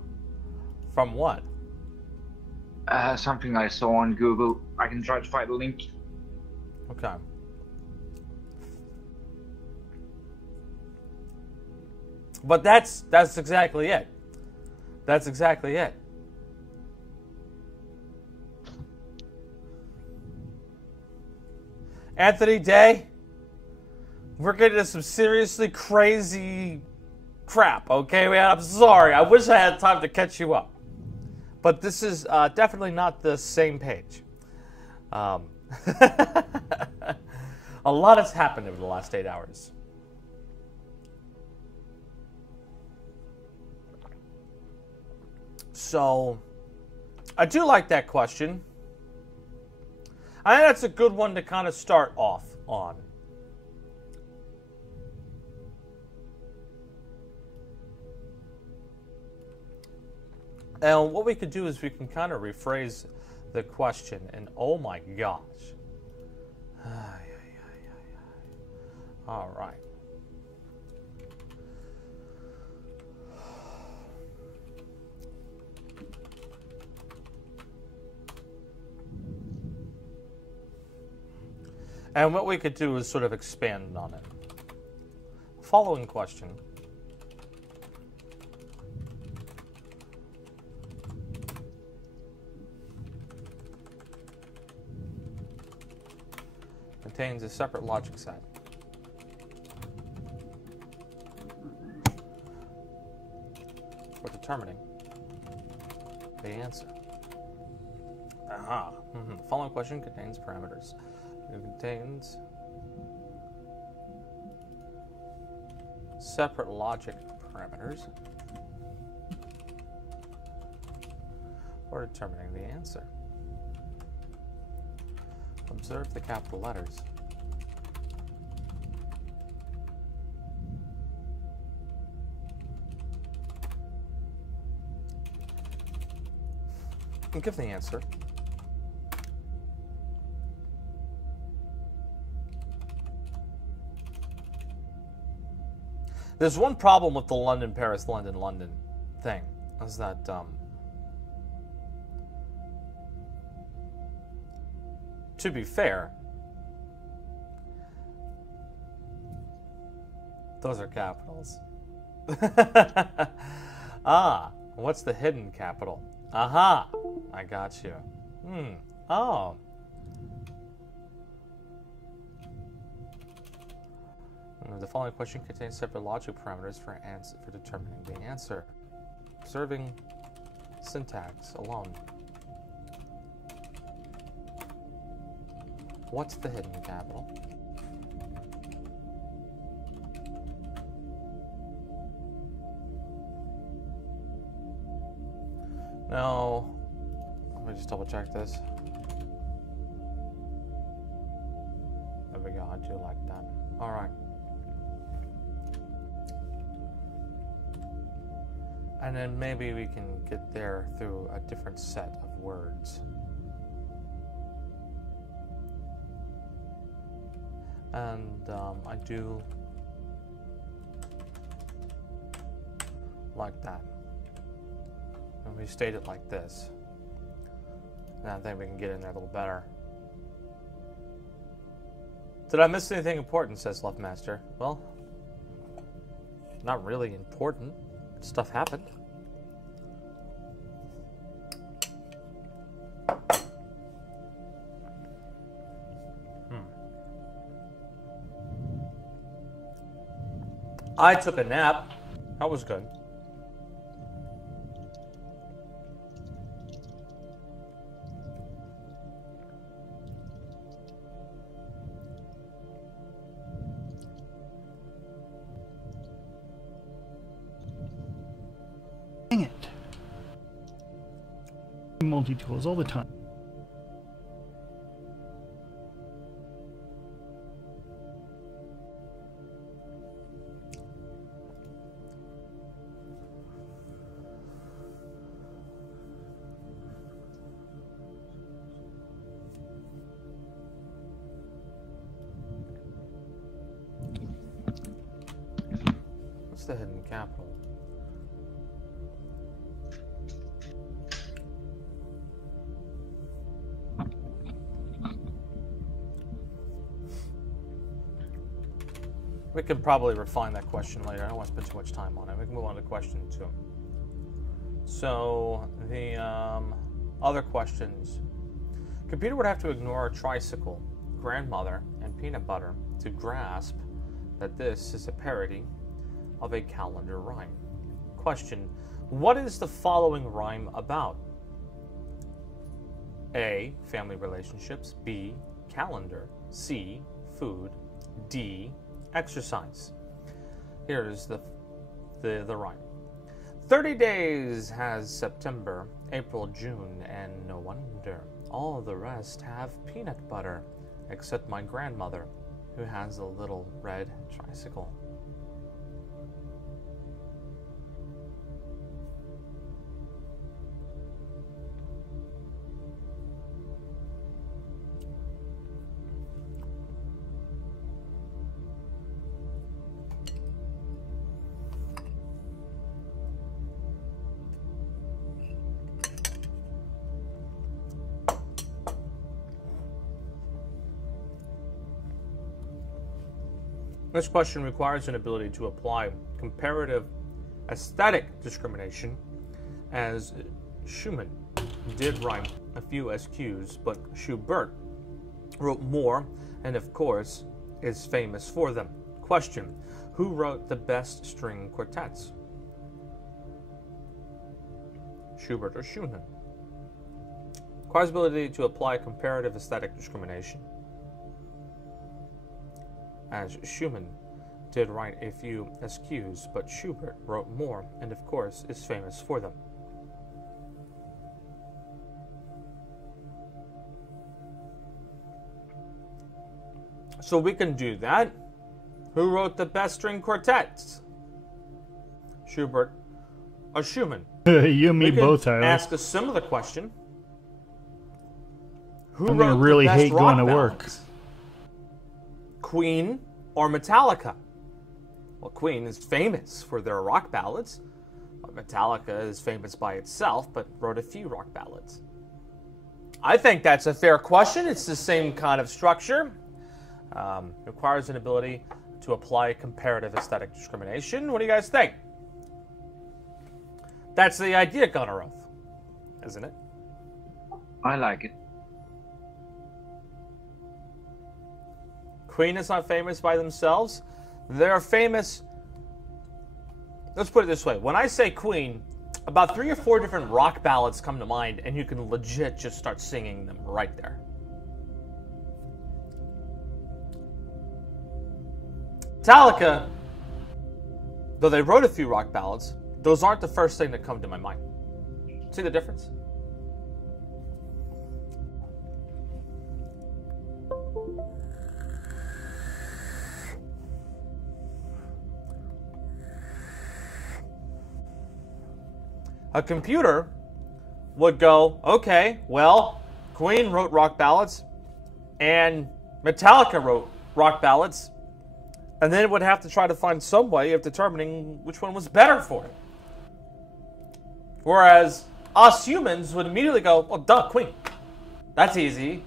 From what? Something I saw on Google. I can try to find a link. Okay. But that's exactly it. That's exactly it. Anthony Day, we're getting into some seriously crazy crap, okay, man? I'm sorry. I wish I had time to catch you up. But this is definitely not the same page. A lot has happened over the last 8 hours. So, I do like that question. I think that's a good one to kind of start off on. And what we could do is we can kind of rephrase the question. And oh my gosh. All right. And what we could do is sort of expand on it. Following question. Contains a separate logic set. For determining the answer. Aha. The following question contains parameters. It contains separate logic parameters for determining the answer. Observe the capital letters. And give the answer. There's one problem with the London, Paris, London, London thing, is that to be fair, those are capitals. What's the hidden capital? Aha, I got you. Oh. The following question contains separate logic parameters for determining the answer. Observing syntax alone. What's the hidden capital? Now, let me just double check this. There we go, I do like that. Alright. And then maybe we can get there through a different set of words. And I do like that. And we state it like this. And I think we can get in there a little better. Did I miss anything important, says Left Master? Well, not really important. stuff happened. I took a nap. That was good. Dang it. Multi-tools all the time. What's the hidden capital? We could probably refine that question later. I don't want to spend too much time on it. We can move on to question 2. So, the other questions. Computer would have to ignore a tricycle, grandmother, and peanut butter to grasp that this is a parody of a calendar rhyme. Question. What is the following rhyme about? A. Family relationships. B. Calendar. C. Food. D. Exercise. Here is the rhyme. 30 days has September, April, June, and no wonder. All the rest have peanut butter, except my grandmother, who has a little red tricycle. This question requires an ability to apply comparative aesthetic discrimination, as Schumann did write a few SQs, but Schubert wrote more and, of course, is famous for them. Question. Who wrote the best string quartets? Schubert or Schumann? Requires ability to apply comparative aesthetic discrimination, as Schumann did write a few SQs, but Schubert wrote more and, of course, is famous for them. So we can do that. Who wrote the best string quartets? Schubert or Schumann? You and me We can both, Tyler. ask a similar question. Who I'm gonna wrote really the best hate going to rock work. ballads? Queen or Metallica? Well, Queen is famous for their rock ballads. Metallica is famous by itself, but wrote a few rock ballads. I think that's a fair question. It's the same kind of structure. Requires an ability to apply comparative aesthetic discrimination. What do you guys think? That's the idea, Gunnar Oath, isn't it? I like it. Queen is not famous by themselves. They're famous. Let's put it this way. When I say Queen, about 3 or 4 different rock ballads come to mind, and you can legit just start singing them right there. Metallica, though they wrote a few rock ballads, those aren't the first thing that come to my mind. See the difference? A computer would go, okay, well, Queen wrote rock ballads, and Metallica wrote rock ballads, and then it would have to try to find some way of determining which one was better for it. Whereas us humans would immediately go, well, duh, Queen. That's easy.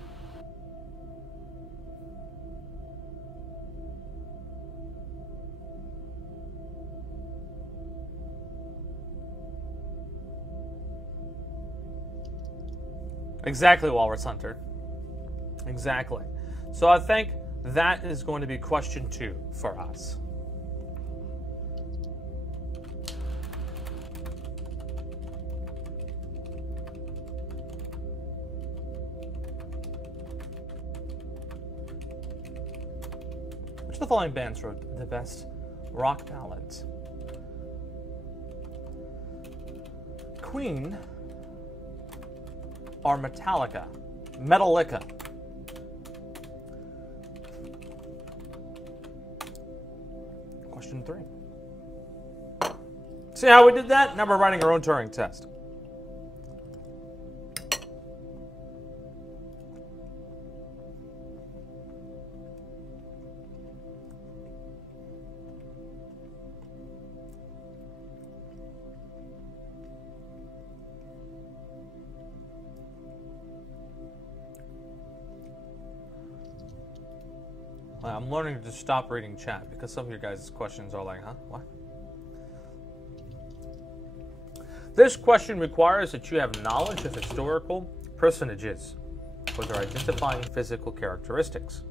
Exactly, Walrus Hunter. Exactly. So I think that is going to be question 2 for us. Which of the following bands wrote the best rock ballads? Queen or Metallica? Metallica. Question 3. See how we did that? Now we're writing our own Turing test. I'm learning to stop reading chat because some of your guys' questions are like, huh? What? This question requires that you have knowledge of historical personages with their identifying physical characteristics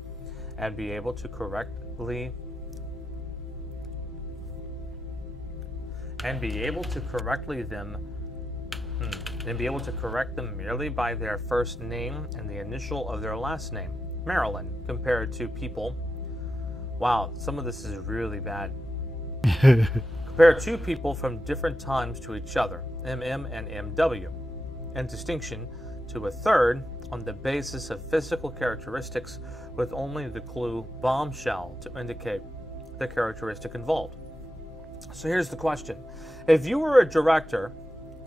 and be able to correctly correct them merely by their first name and the initial of their last name. Maryland compared to people. Wow, some of this is really bad. Compare 2 people from different times to each other, MM and MW, in distinction to a third on the basis of physical characteristics with only the clue bombshell to indicate the characteristic involved. So here's the question. If you were a director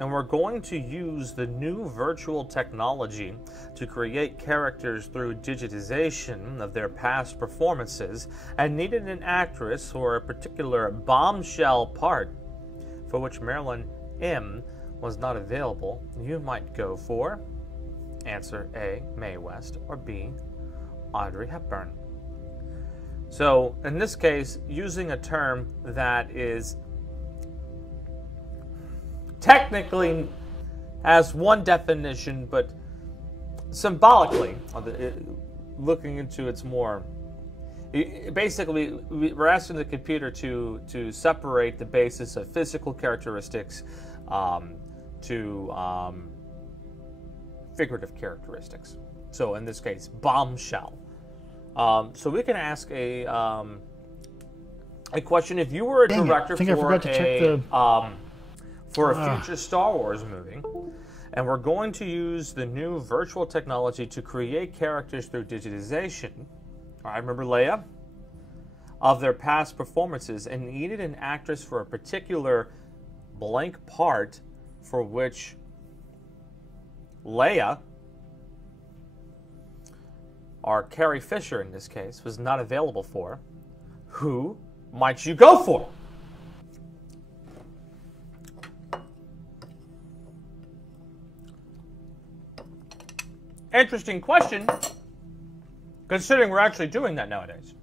and we're going to use the new virtual technology to create characters through digitization of their past performances and needed an actress for a particular bombshell part for which Marilyn M was not available, you might go for answer A, Mae West, or B, Audrey Hepburn. So in this case, using a term that is technically has one definition, but symbolically, looking into its more, basically, we're asking the computer to separate the basis of physical characteristics to figurative characteristics. So in this case, bombshell. So we can ask a question. If you were a director for a future Star Wars movie, and we're going to use the new virtual technology to create characters through digitization, all right, remember Leia, of their past performances, and needed an actress for a particular blank part for which Leia, or Carrie Fisher in this case, was not available for, who might you go for? Interesting question, considering we're actually doing that nowadays.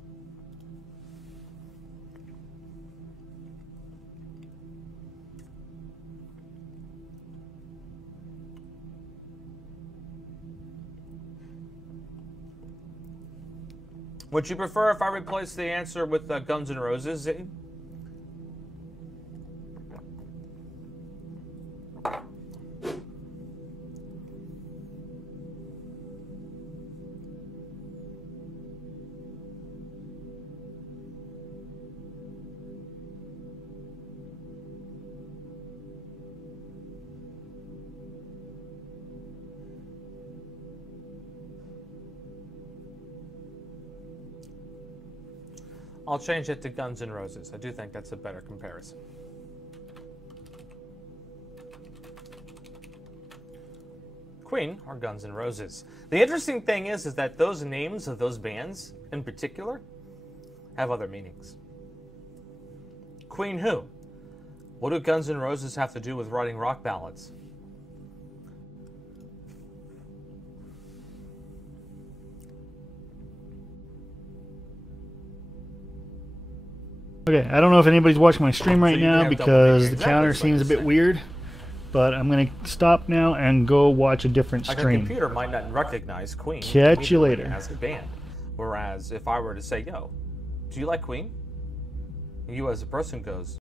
Would you prefer if I replace the answer with Guns N' Roses, Z? I'll change it to Guns N' Roses. I do think that's a better comparison. Queen or Guns N' Roses. The interesting thing is that those names of those bands in particular have other meanings. Queen who? What do Guns N' Roses have to do with writing rock ballads? Okay, I don't know if anybody's watching my stream right now because the counter seems a bit weird. but I'm gonna stop now and go watch a different Like a stream. computer might not recognize Queen Catch you immediately later. as a band. Whereas if I were to say, yo, do you like Queen? You as a person goes,